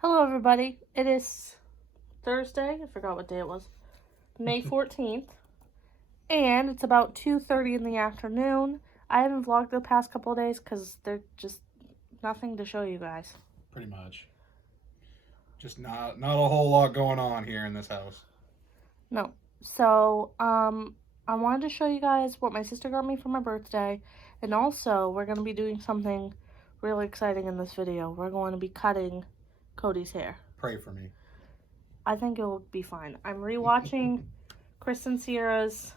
Hello everybody, it is Thursday, I forgot what day it was, May 14th, and it's about 2:30 in the afternoon. I haven't vlogged the past couple of days because there's just nothing to show you guys. Pretty much. Just not a whole lot going on here in this house. No. So, I wanted to show you guys what my sister got me for my birthday, and also we're going to be doing something really exciting in this video. We're going to be cutting Cody's hair. Pray for me. I think it will be fine. I'm rewatching Kristen Sierra's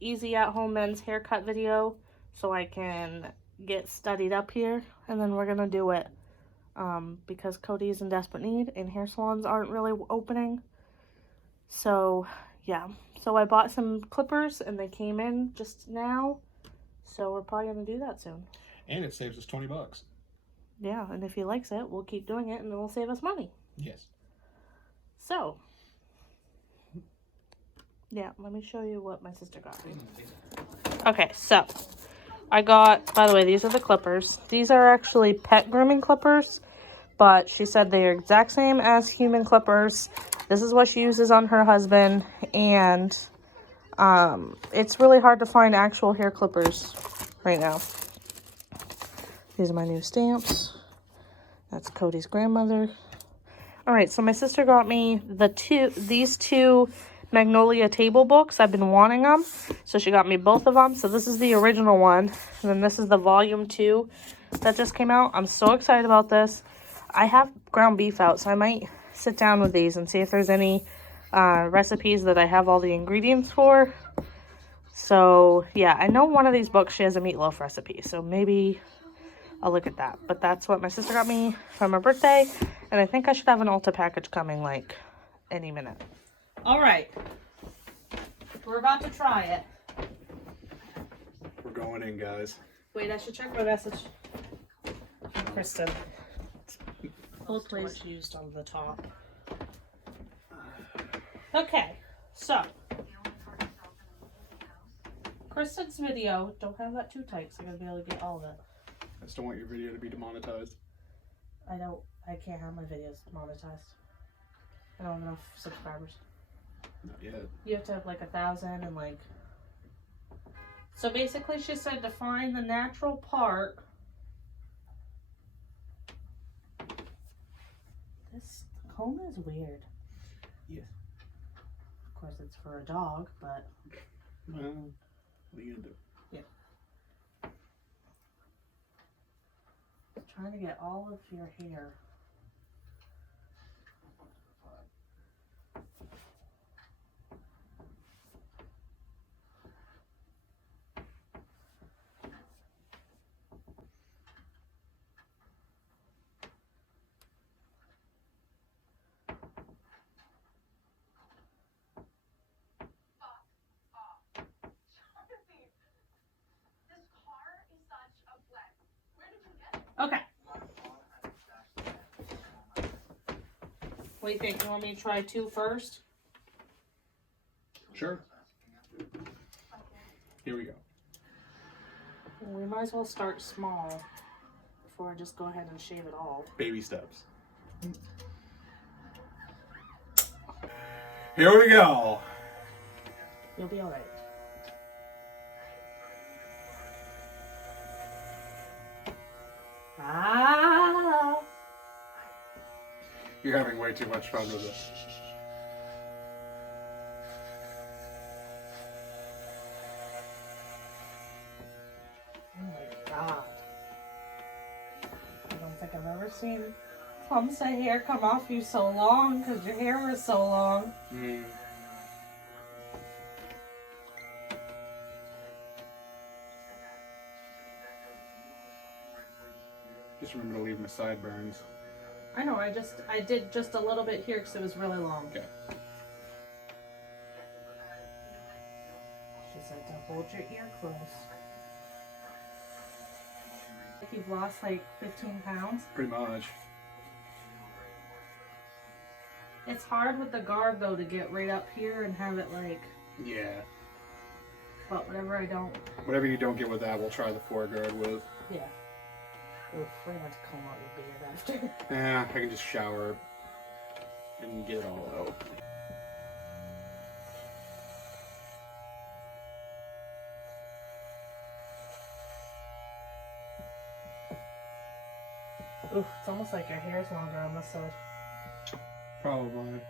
easy at home men's haircut video so I can get studied up here, and then we're gonna do it because Cody is in desperate need and hair salons aren't really opening. So yeah, so I bought some clippers and they came in just now, so we're probably gonna do that soon. And it saves us $20. Yeah, and if he likes it, we'll keep doing it and it'll save us money. Yes. So yeah, let me show you what my sister got me. Okay, so I got, by the way, these are the clippers. These are actually pet grooming clippers, but she said they are exact same as human clippers. This is what she uses on her husband, and it's really hard to find actual hair clippers right now. These are my new stamps. That's Cody's grandmother. All right, so my sister got me these two Magnolia table books. I've been wanting them, so she got me both of them. So this is the original one, and then this is the volume 2 that just came out. I'm so excited about this. I have ground beef out, so I might sit down with these and see if there's any recipes that I have all the ingredients for. So yeah, I know one of these books she has a meatloaf recipe, so maybe I'll look at that. But that's what my sister got me for my birthday, and I think I should have an Ulta package coming like any minute. All right, we're about to try it. We're going in, guys. Wait, I should check my message. Kristen. Hold please. Used on the top. Okay, so Kristen's video. Don't have that too tight, so I gotta be able to get all of it. I just don't want your video to be demonetized. I can't have my videos demonetized. I don't have enough subscribers. Not yet. You have to have like 1,000 and like. So basically, she said to find the natural part. This comb is weird. Yes. Of course, it's for a dog, but. Well, what are you gonna do? Yeah. Trying to get all of your hair. Okay. What do you think? You want me to try 2 first? Sure. Here we go. Well, we might as well start small before I just go ahead and shave it all. Baby steps. Here we go. You'll be alright. Ah! You're having way too much fun with this. Oh my god. I don't think I've ever seen clumps of hair come off you so long because your hair was so long. Just remember to leave my sideburns. I know, I did just a little bit here because it was really long. Okay. She said to hold your ear close. Like you've lost like 15 pounds. Pretty much. It's hard with the guard though to get right up here and have it like. Yeah. But whatever I don't. Whatever you don't get with that, we'll try the foreguard with. Yeah. Oof, we're gonna have to comb out your beard after. Yeah, I can just shower and get it all out. Oof, it's almost like your hair's longer on this side. Probably.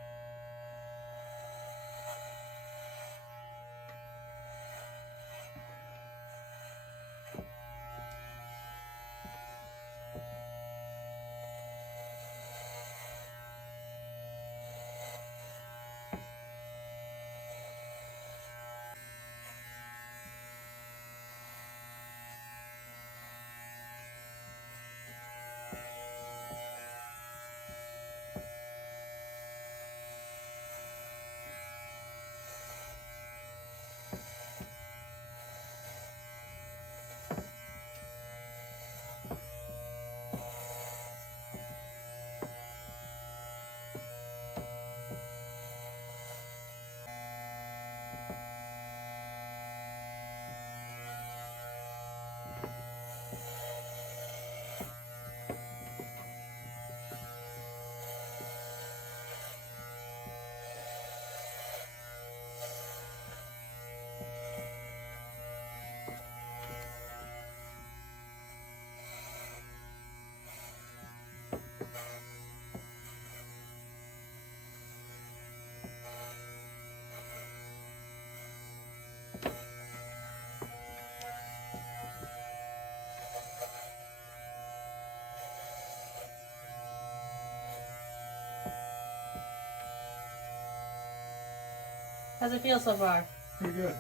How's it feel so far? Pretty good.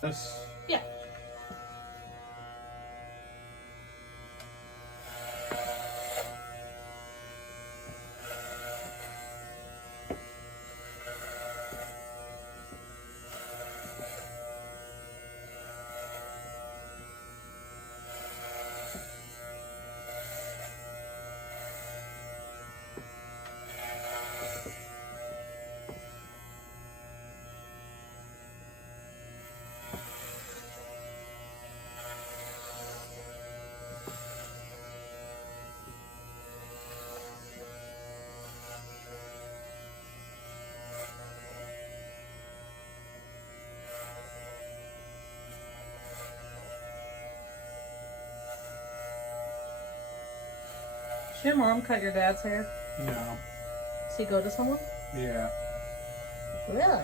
This? Yeah. Did your mom cut your dad's hair? No. Does he go to someone? Yeah. Really?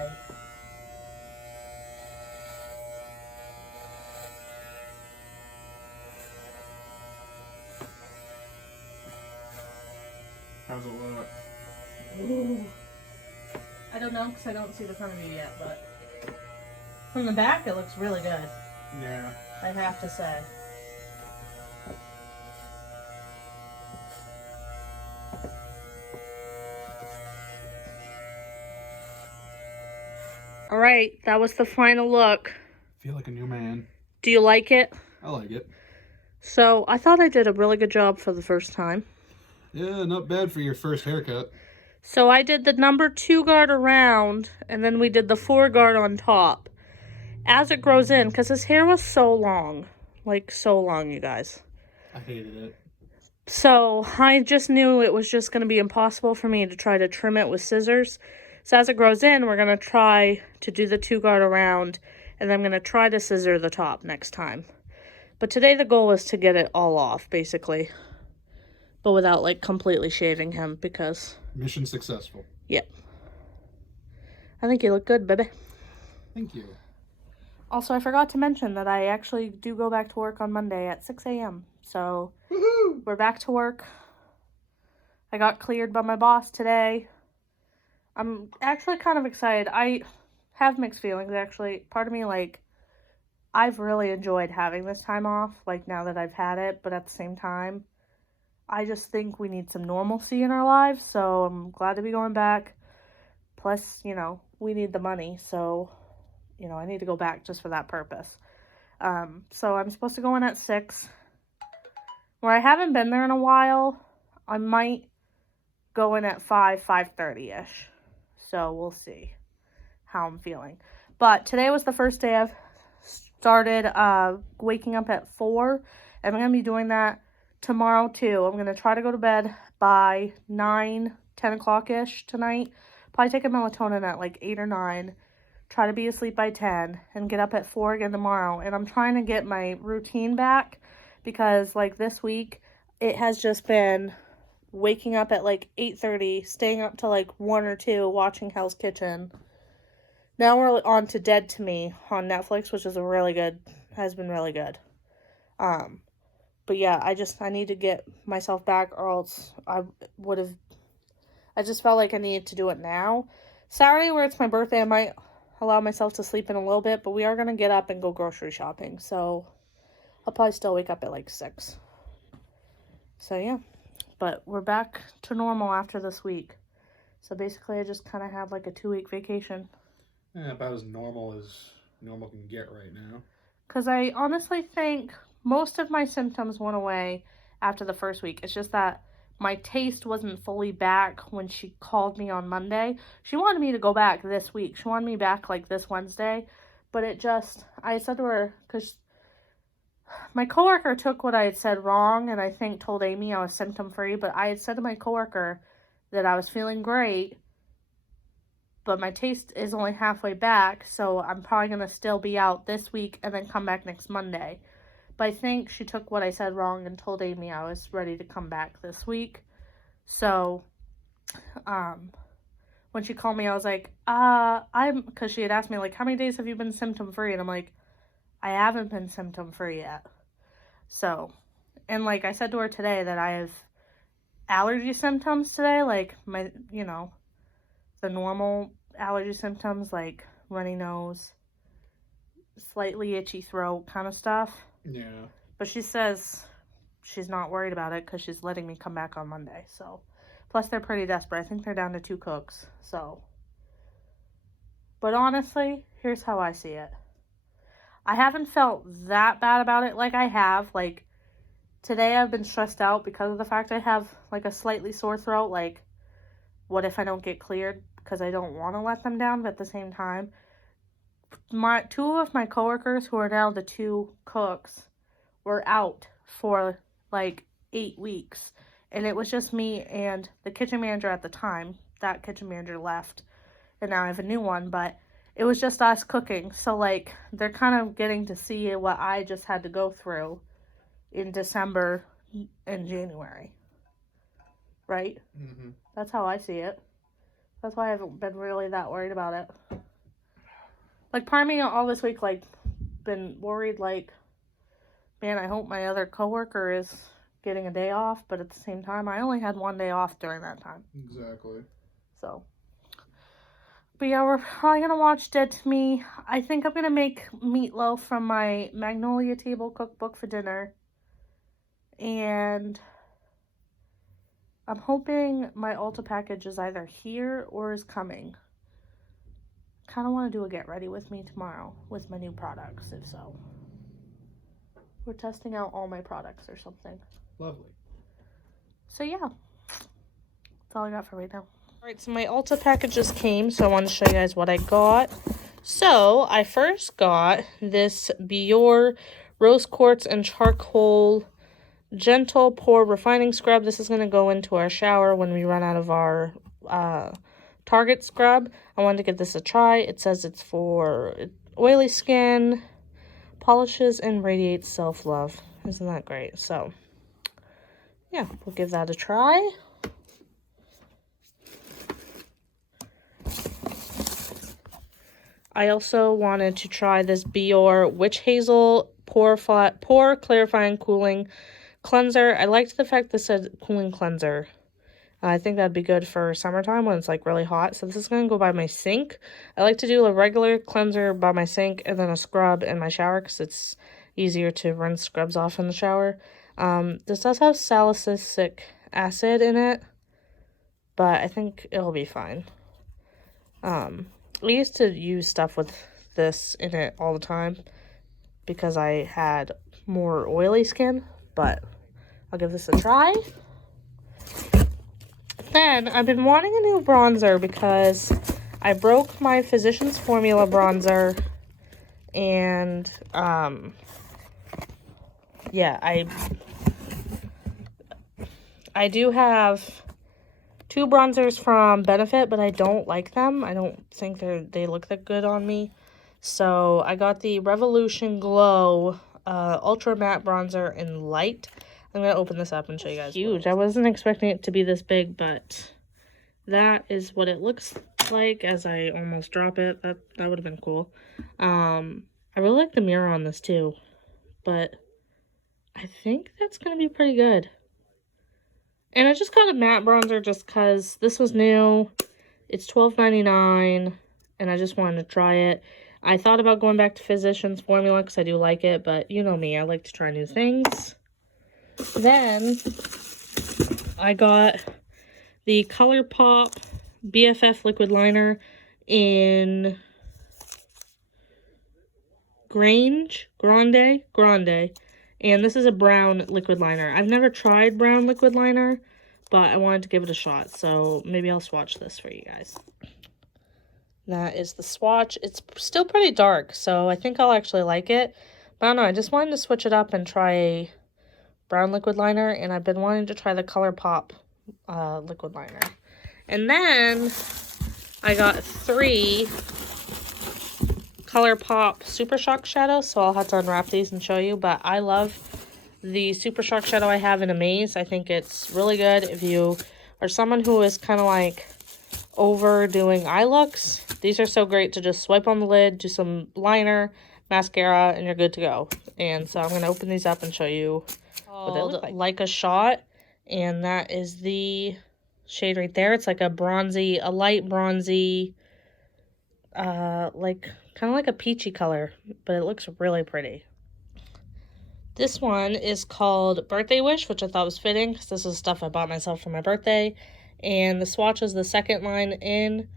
How's it look? Ooh. I don't know because I don't see the front of you yet, but from the back it looks really good. Yeah. I have to say. All right, that was the final look. Feel like a new man. Do you like it? I like it. So I thought I did a really good job for the first time. Yeah, not bad for your first haircut. So I did the number 2 guard around, and then we did the 4 guard on top. As it grows in, because his hair was so long. Like, so long, you guys. I hated it. So I just knew it was just going to be impossible for me to try to trim it with scissors. So as it grows in, we're going to try to do the 2 guard around, and then I'm going to try to scissor the top next time. But today the goal is to get it all off, basically. But without, like, completely shaving him, because... Mission successful. Yep. I think you look good, baby. Thank you. Also, I forgot to mention that I actually do go back to work on Monday at 6 a.m. So, Woohoo! We're back to work. I got cleared by my boss today. I'm actually kind of excited. I have mixed feelings, actually. Part of me, like, I've really enjoyed having this time off, like, now that I've had it. But at the same time, I just think we need some normalcy in our lives. So, I'm glad to be going back. Plus, you know, we need the money. So, you know, I need to go back just for that purpose. So, I'm supposed to go in at 6. Where I haven't been there in a while, I might go in at 5:30ish. So we'll see how I'm feeling. But today was the first day I've started waking up at 4. And I'm going to be doing that tomorrow too. I'm going to try to go to bed by 9, 10 o'clock-ish tonight. Probably take a melatonin at like 8 or 9. Try to be asleep by 10 and get up at 4 again tomorrow. And I'm trying to get my routine back because like this week it has just been waking up at like 8:30, staying up till like 1 or 2 watching Hell's Kitchen. Now we're on to Dead to Me on Netflix, which is has been really good. But yeah, I need to get myself back or else I just felt like I needed to do it now. Saturday, where it's my birthday, I might allow myself to sleep in a little bit, but we are going to get up and go grocery shopping. So I'll probably still wake up at like 6. So yeah, but we're back to normal after this week. So basically I just kind of had like a 2-week vacation. Yeah, about as normal can get right now. Because I honestly think most of my symptoms went away after the first week. It's just that my taste wasn't fully back when she called me on Monday. She wanted me to go back this week. She wanted me back like this Wednesday. But I said to her, because my coworker took what I had said wrong and I think told Amy I was symptom free. But I had said to my coworker that I was feeling great, but my taste is only halfway back. So I'm probably going to still be out this week and then come back next Monday. But I think she took what I said wrong and told Amy I was ready to come back this week. So, when she called me, I was like, because she had asked me, like, how many days have you been symptom-free? And I'm like, I haven't been symptom-free yet. So, and like I said to her today that I have allergy symptoms today, like the normal allergy symptoms, like runny nose, slightly itchy throat kind of stuff. Yeah. But she says she's not worried about it because she's letting me come back on Monday. So, plus they're pretty desperate. I think they're down to 2 cooks. So, but honestly, here's how I see it. I haven't felt that bad about it like I have. Like, today I've been stressed out because of the fact I have, like, a slightly sore throat. Like, what if I don't get cleared? Because I don't want to let them down, but at the same time, 2 of my coworkers, who are now the 2 cooks, were out for like 8 weeks. And it was just me and the kitchen manager at the time. That kitchen manager left, and now I have a new one, but it was just us cooking. So like, they're kind of getting to see what I just had to go through in December and January. Right? Mm-hmm. That's how I see it. That's why I haven't been really that worried about it. Like, part of me all this week, like, been worried, like, man, I hope my other coworker is getting a day off, but at the same time, I only had 1 day off during that time. Exactly. So, but yeah, we're probably gonna watch Dead to Me. I think I'm gonna make meatloaf from my Magnolia Table cookbook for dinner. And I'm hoping my Ulta package is either here or is coming. Kind of want to do a get ready with me tomorrow with my new products, if so. We're testing out all my products or something. Lovely. So yeah, that's all I got for right now. Alright, so my Ulta package just came, so I wanted to show you guys what I got. So I first got this Biore Rose Quartz and Charcoal Gentle Pore Refining Scrub. This is going to go into our shower when we run out of our Target scrub. I wanted to give this a try. It says it's for oily skin, polishes, and radiates self-love. Isn't that great? So, yeah, we'll give that a try. I also wanted to try this Biore Witch Hazel Pore Clarifying Cooling Cleanser. I liked the fact this said cooling cleanser. I think that'd be good for summertime when it's like really hot. So this is going to go by my sink. I like to do a regular cleanser by my sink and then a scrub in my shower because it's easier to rinse scrubs off in the shower. This does have salicylic acid in it, but I think it'll be fine. I used to use stuff with this in it all the time because I had more oily skin, but I'll give this a try. Then I've been wanting a new bronzer because I broke my Physicians Formula bronzer, and yeah, I do have 2 bronzers from Benefit, but I don't like them. I don't think they look that good on me. So I got the Revolution Glow Ultra Matte Bronzer in Light. I'm going to open this up and show you guys. Huge. I wasn't expecting it to be this big, but that is what it looks like as I almost drop it. That would have been cool. I really like the mirror on this too, but I think that's going to be pretty good. And I just got a matte bronzer just because this was new. It's $12.99, and I just wanted to try it. I thought about going back to Physicians Formula because I do like it, but you know me, I like to try new things. Then I got the ColourPop BFF liquid liner in Grande, and this is a brown liquid liner. I've never tried brown liquid liner, but I wanted to give it a shot, so maybe I'll swatch this for you guys. That is the swatch. It's still pretty dark, so I think I'll actually like it. But I don't know, I just wanted to switch it up and try a brown liquid liner, and I've been wanting to try the ColourPop liquid liner. And then I got 3 ColourPop Super Shock shadows, so I'll have to unwrap these and show you. But I love the Super Shock shadow I have in Amaze. I think it's really good if you are someone who is kind of like overdoing eye looks. These are so great to just swipe on the lid, do some liner, mascara, and you're good to go. And so I'm going to open these up and show you what they look like. A Shot, and that is the shade right there. It's like a bronzy, a light bronzy, like kind of like a peachy color, but it looks really pretty. This one is called Birthday Wish, which I thought was fitting because this is stuff I bought myself for my birthday. And the swatch is the second line in.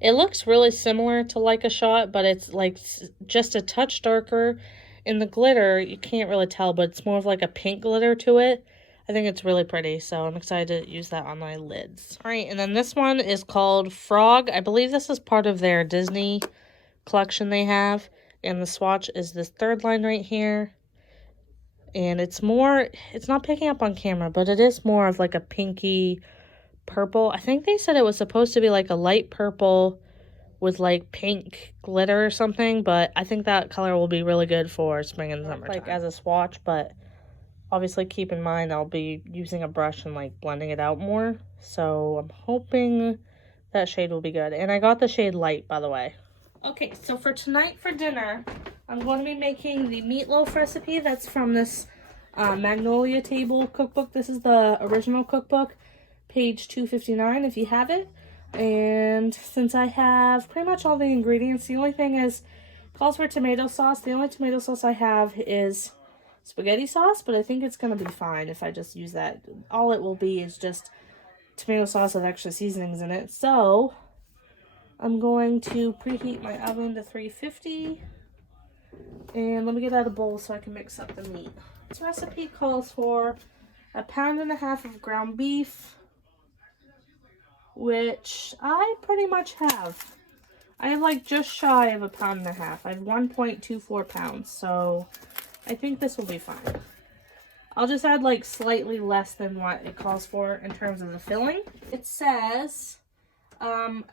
It looks really similar to Like a Shot, but it's like just a touch darker. In the glitter, you can't really tell, but it's more of like a pink glitter to it. I think it's really pretty, so I'm excited to use that on my lids. All right, and then this one is called Frog. I believe this is part of their Disney collection they have. And the swatch is this third line right here. And it's not picking up on camera, but it is more of like a pinky purple. I think they said it was supposed to be like a light purple with like pink glitter or something, but I think that color will be really good for spring and summertime. Like as a swatch, but obviously keep in mind I'll be using a brush and like blending it out more. So I'm hoping that shade will be good. And I got the shade Light, by the way. Okay, so for tonight for dinner, I'm going to be making the meatloaf recipe that's from this Magnolia Table cookbook. This is the original cookbook, page 259 if you have it. And since I have pretty much all the ingredients, the only thing is, it calls for tomato sauce. The only tomato sauce I have is spaghetti sauce, but I think it's going to be fine if I just use that. All it will be is just tomato sauce with extra seasonings in it. So I'm going to preheat my oven to 350. And let me get out a bowl so I can mix up the meat. This recipe calls for 1.5 pounds of ground beef, which I pretty much have. I have like just shy of 1.5 pounds. I have 1.24 pounds, so I think this will be fine. I'll just add like slightly less than what it calls for in terms of the filling. It says 1/4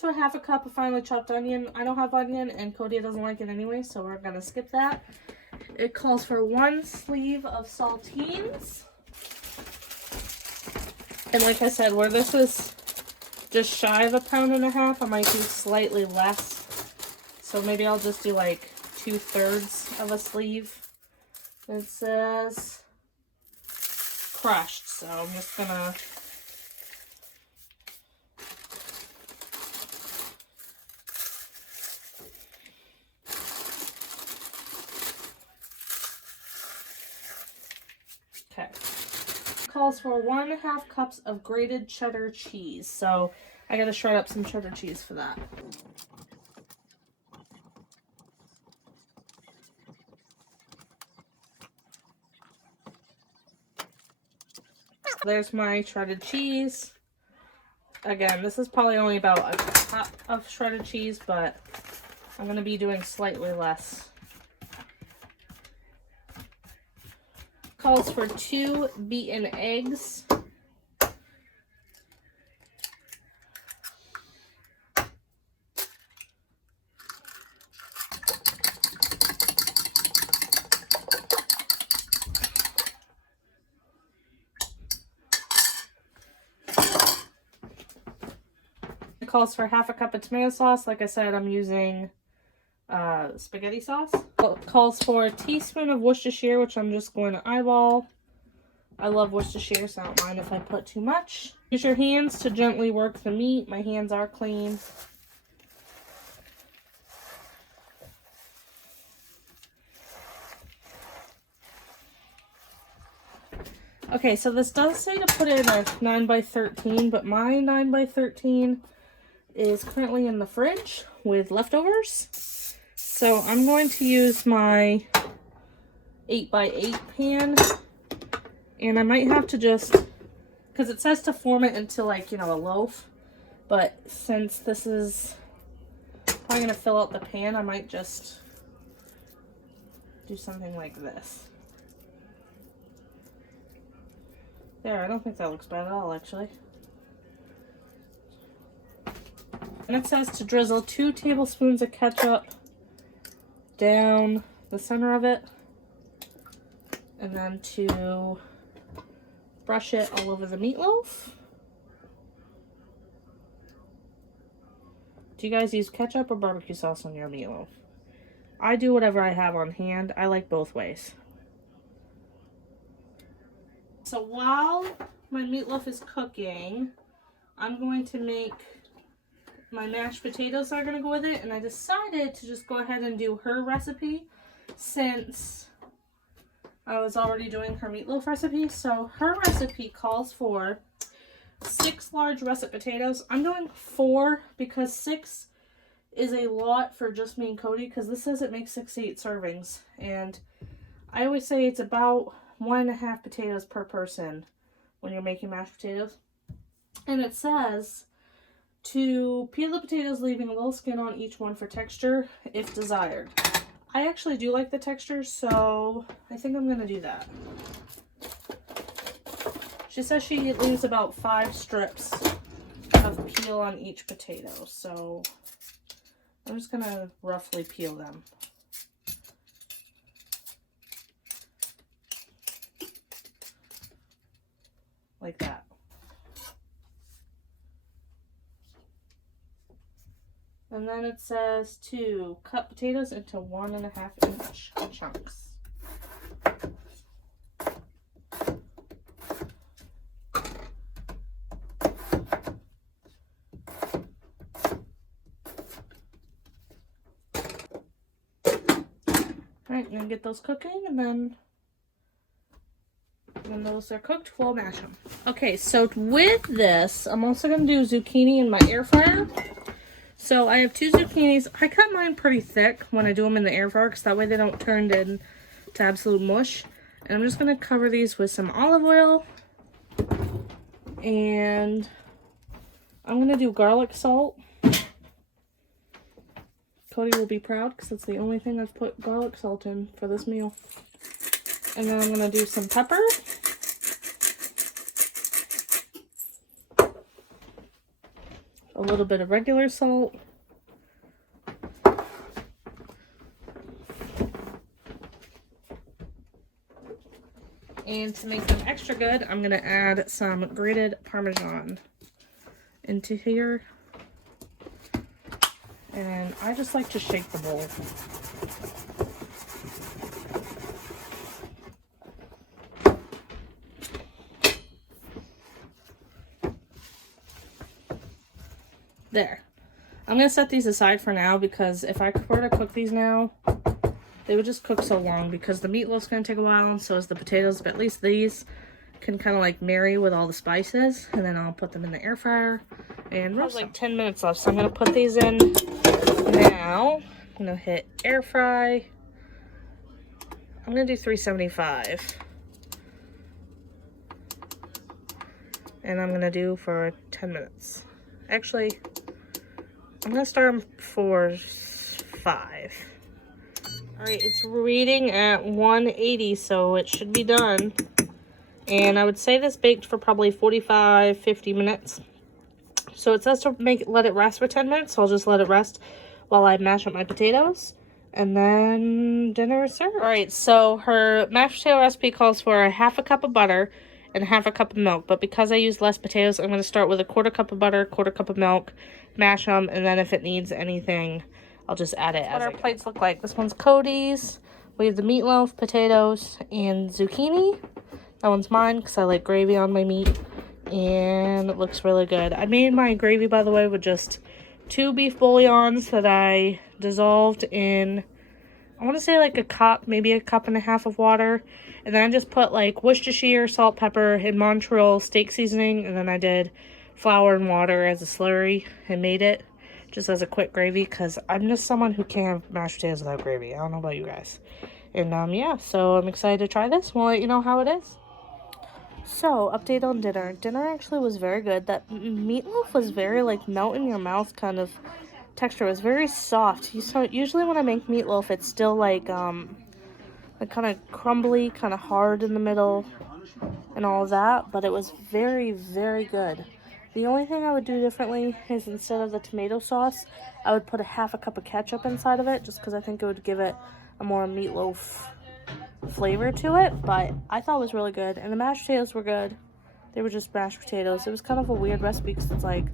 to 1/2 cup of finely chopped onion. I don't have onion, and Cody doesn't like it anyway, so we're gonna skip that. It calls for 1 sleeve of saltines. And like I said, where this is just shy of 1.5 pounds, I might do slightly less. So maybe I'll just do like 2/3 of a sleeve. It says crushed, so I'm just gonna okay. Calls for 1.5 cups of grated cheddar cheese. So I gotta shred up some cheddar cheese for that. There's my shredded cheese. again, this is probably only about a cup of shredded cheese, but I'm going to be doing slightly less. Calls for 2 beaten eggs. It calls for half a cup of tomato sauce. Like I said, I'm using spaghetti sauce. It calls for a teaspoon of Worcestershire, which I'm just going to eyeball. I love Worcestershire, so I don't mind if I put too much. Use your hands to gently work the meat. My hands are clean. Okay, so this does say to put it in a 9x13, but my 9x13 is currently in the fridge with leftovers. So I'm going to use my 8x8 pan, and I might have to just, because it says to form it into like, you know, a loaf, but since this is probably going to fill out the pan, I might just do something like this. There, I don't think that looks bad at all, actually. And it says to drizzle 2 tablespoons of ketchup down the center of it, and then to brush it all over the meatloaf. Do you guys use ketchup or barbecue sauce on your meatloaf? I do whatever I have on hand. I like both ways. So while my meatloaf is cooking, I'm going to make my mashed potatoes that are going to go with it. And I decided to just go ahead and do her recipe since I was already doing her meatloaf recipe. So her recipe calls for 6 large russet potatoes. I'm doing 4 because 6 is a lot for just me and Cody, because this says it makes 6 to 8 servings. And I always say it's about 1.5 potatoes per person when you're making mashed potatoes. And it says to peel the potatoes, leaving a little skin on each one for texture if desired. I actually do like the texture, so I think I'm going to do that. She says she leaves about 5 strips of peel on each potato, so I'm just going to roughly peel them. Like that. And then it says to cut potatoes into 1.5-inch chunks. Alright, and then get those cooking, and then when those are cooked, we'll mash them. Okay, so with this, I'm also going to do zucchini in my air fryer. So I have 2 zucchinis. I cut mine pretty thick when I do them in the air fryer, because that way they don't turn into absolute mush. And I'm just going to cover these with some olive oil. And I'm going to do garlic salt. Cody will be proud, because it's the only thing I've put garlic salt in for this meal. And then I'm going to do some pepper. A little bit of regular salt. And to make them extra good, I'm going to add some grated Parmesan into here. And I just like to shake the bowl. There. I'm going to set these aside for now, because if I were to cook these now, they would just cook so long, because the meatloaf's going to take a while, and so is the potatoes, but at least these can kind of like marry with all the spices, and then I'll put them in the air fryer and roast them. Like 10 minutes left, so I'm going to put these in now. I'm going to hit air fry. I'm going to do 375. And I'm going to do for 10 minutes. Actually, I'm gonna start them for 5. All right, it's reading at 180, so it should be done. And I would say this baked for probably 45, 50 minutes. So it says to let it rest for 10 minutes, so I'll just let it rest while I mash up my potatoes. And then dinner is served. All right, so her mashed potato recipe calls for a 1/2 cup of butter and 1/2 cup of milk. But because I use less potatoes, I'm going to start with a 1/4 cup of butter, 1/4 cup of milk, mash them, and then if it needs anything, I'll just add it. That's what our plates look like. This one's Cody's. We have the meatloaf, potatoes, and zucchini. That one's mine because I like gravy on my meat. And it looks really good. I made my gravy, by the way, with just 2 beef bouillons that I dissolved in, I want to say like a cup, maybe a cup and a half of water. And then I just put like Worcestershire, salt, pepper, and Montreal steak seasoning. And then I did flour and water as a slurry and made it just as a quick gravy. Because I'm just someone who can't have mashed potatoes without gravy. I don't know about you guys. And yeah, so I'm excited to try this. We'll let you know how it is. So, update on dinner. Dinner actually was very good. That meatloaf was very, like, melt in your mouth kind of texture. It was very soft. Usually when I make meatloaf, it's still, like kind of crumbly, kind of hard in the middle and all of that. But it was very, very good. The only thing I would do differently is instead of the tomato sauce, I would put a 1/2 cup of ketchup inside of it. Just because I think it would give it a more meatloaf flavor to it, but I thought it was really good. And the mashed potatoes were good. They were just mashed potatoes. It was kind of a weird recipe because it's like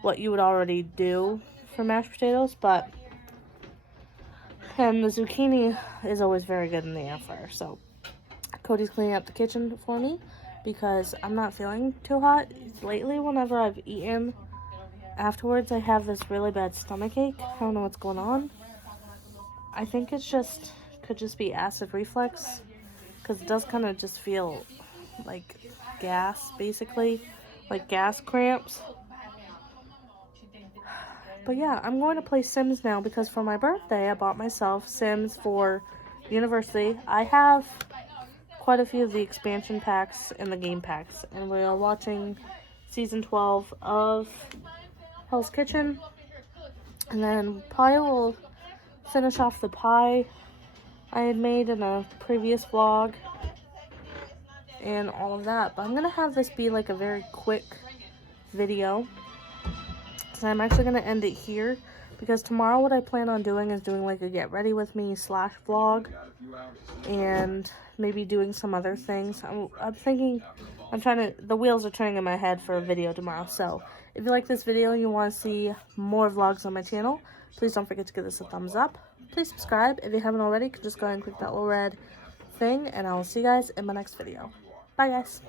what you would already do for mashed potatoes, but and the zucchini is always very good in the air fryer. So Cody's cleaning up the kitchen for me because I'm not feeling too hot. Lately, whenever I've eaten afterwards, I have this really bad stomach ache. I don't know what's going on. I think it's just could just be acid reflux because it does kind of just feel like gas, basically, like gas cramps. But yeah, I'm going to play Sims now because for my birthday I bought myself Sims for university. I have quite a few of the expansion packs and the game packs, and we are watching season 12 of Hell's Kitchen, and then probably will finish off the pie I had made in a previous vlog and all of that. But I'm gonna have this be like a very quick video, so I'm actually gonna end it here because tomorrow what I plan on doing is doing like a get ready with me / vlog and maybe doing some other things. I'm thinking, the wheels are turning in my head for a video tomorrow. So if you like this video and you want to see more vlogs on my channel, please don't forget to give this a thumbs up. Please subscribe if you haven't already. You can just go ahead and click that little red thing, and I will see you guys in my next video. Bye guys.